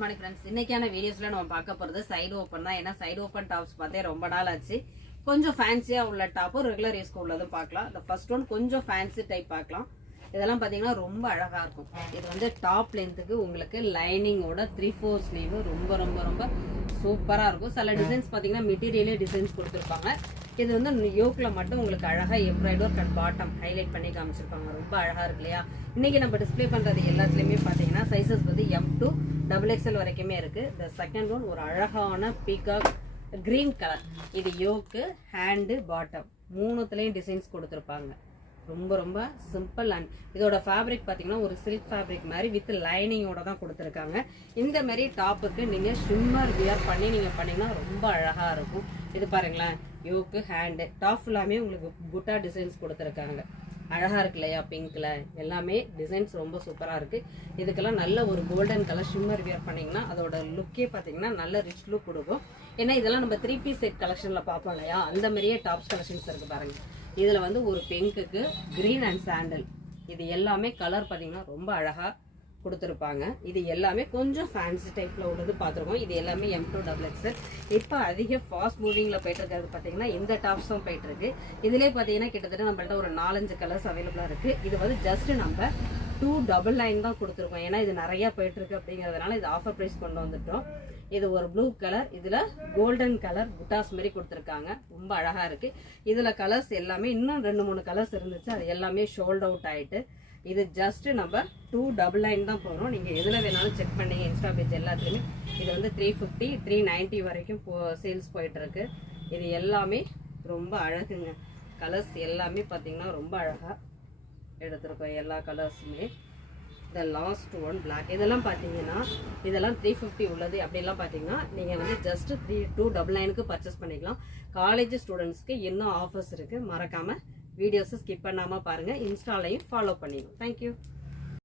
Good morning friends. இன்னைக்கான வீடியோஸ்ல நம்ம பார்க்க போறது சைடு ஓப்பன் தான். ஏன்னா சைடு ஓப்பன் டாப்ஸ் பார்த்தே ரொம்ப நாள் ஆச்சு. கொஞ்சம் ஃபேன்சியா உள்ள டாப்பும் ரெகுலர் யூஸ்க்கு உள்ளதும் பார்க்கலாம். இந்த ஃபர்ஸ்ட் ஒன் கொஞ்சம் ஃபேன்சி டைப் பார்க்கலாம். இதெல்லாம் பாத்தீங்கன்னா ரொம்ப அழகா இருக்கும். இது வந்து டாப் லென்த்துக்கு உங்களுக்கு லைனிங்கோட 3/4 ஸ்லீவ் ரொம்ப ரொம்ப ரொம்ப சூப்பரா இருக்கும். சில டிசைன்ஸ் பாத்தீங்கன்னா மெட்டீரியலே டிசைன்ஸ் கொடுத்துருப்பாங்க. இது வந்து யோக்ல மட்டும் உங்களுக்கு அழகா எம்ப்ராய்டர் கட் பாட்டம் ஹைலைட் பண்ணி காமிச்சிருப்பாங்க. ரொம்ப அழகா இருக்கு இல்லையா? இன்னைக்கு நம்ம டிஸ்பிளே பண்றது எல்லாத்துலயுமே பாத்தீங்கன்னா சைசஸ் வந்து M to XXL வரைக்குமே இருக்கு. இந்த செகண்ட் ஒன் ஒரு அழகான பீகாக் கிரீன் கலர். இது யோக்கு ஹேண்டு பாட்டம் மூணுத்துலயும் டிசைன்ஸ் கொடுத்துருப்பாங்க. ரொம்ப ரொம்ப சிம்பிள் அண்ட் இதோட ஃபேப்ரிக் பாத்தீங்கன்னா ஒரு சில்க் ஃபேப்ரிக் மாதிரி வித் லைனிங்கோட தான் கொடுத்துருக்காங்க. இந்த மாதிரி டாப்புக்கு நீங்க ஷிம்மர் வியர் பண்ணி நீங்க பண்ணீங்கன்னா ரொம்ப அழகா இருக்கும். இது பாருங்களேன், யோக்கு ஹேண்டு டாப் ஃபுல்லாமே உங்களுக்கு புட்டா டிசைன்ஸ் கொடுத்துருக்காங்க. அழகா இருக்கு இல்லையா? பிங்க்ல எல்லாமே டிசைன்ஸ் ரொம்ப சூப்பரா இருக்கு. இதுக்கெல்லாம் நல்ல ஒரு கோல்டன் கலர் ஷிம்மர் வியர் பண்ணீங்கன்னா அதோட லுக்கே பாத்தீங்கன்னா நல்ல ரிச் லுக் கொடுக்கும். ஏன்னா இதெல்லாம் நம்ம 3 பீஸ் செட் கலெக்ஷன்ல பார்ப்போம் இல்லையா? அந்த மாதிரியே டாப்ஸ் கலெக்ஷன்ஸ் இருக்கு பாருங்க. இதுல வந்து ஒரு பிங்க்குக்கு கிரீன் அண்ட் சாண்டல், இது எல்லாமே கலர் பாத்தீங்கன்னா ரொம்ப அழகா கொடுத்துருப்பாங்க. இது எல்லாமே கொஞ்சம் ஃபேன்சி டைப்ல உள்ளது பார்த்துருக்கோம். இது எல்லாமே M to XXL. இப்போ அதிக ஃபாஸ்ட் மூவிங்ல போயிட்டு இருக்கிறது பார்த்தீங்கன்னா இந்த டாப்ஸும் போயிட்டு இருக்கு. இதுலேயே பார்த்தீங்கன்னா கிட்டத்தட்ட நம்மள்ட்ட ஒரு 4-5 கலர்ஸ் அவைலபிளா இருக்கு. இது வந்து ஜஸ்ட் நம்ம 299 தான் கொடுத்துருக்கோம். ஏன்னா இது நிறைய போயிட்டு இருக்கு அப்படிங்கிறதுனால இது ஆஃபர் பிரைஸ் கொண்டு வந்துட்டோம். இது ஒரு ப்ளூ கலர், இதுல கோல்டன் கலர் புட்டாஸ் மாதிரி கொடுத்துருக்காங்க. ரொம்ப அழகா இருக்கு. இதுல கலர்ஸ் எல்லாமே இன்னும் 2-3 கலர்ஸ் இருந்துச்சு. அது எல்லாமே ஷோல்ட் அவுட் ஆயிட்டு இது ஜஸ்ட் நம்ம 299 தான் போகிறோம். நீங்கள் எதில் வேணாலும் செக் பண்ணீங்க இன்ஸ்டா பேஜ் எல்லாத்துலேயுமே. இது வந்து 350 390 வரைக்கும் சேல்ஸ் போயிட்டுருக்கு. இது எல்லாமே ரொம்ப அழகுங்க. கலர்ஸ் எல்லாமே பார்த்தீங்கன்னா ரொம்ப அழகாக எடுத்துருக்கோம். எல்லா கலர்ஸுமே. இந்த லாஸ்ட் ஒன் பிளாக், இதெல்லாம் பார்த்தீங்கன்னா இதெல்லாம் 350 உள்ளது. அப்படிலாம் பார்த்தீங்கன்னா நீங்கள் வந்து ஜஸ்ட் 299க்கு பர்ச்சேஸ் பண்ணிக்கலாம். காலேஜ் ஸ்டூடெண்ட்ஸ்க்கு இன்னும் ஆஃபர்ஸ் இருக்குது. மறக்காமல் வீடியோஸை ஸ்கிப் பண்ணாமல் பாருங்கள். இன்ஸ்டாலையும் ஃபாலோ பண்ணிடுங்க. தேங்க்யூ.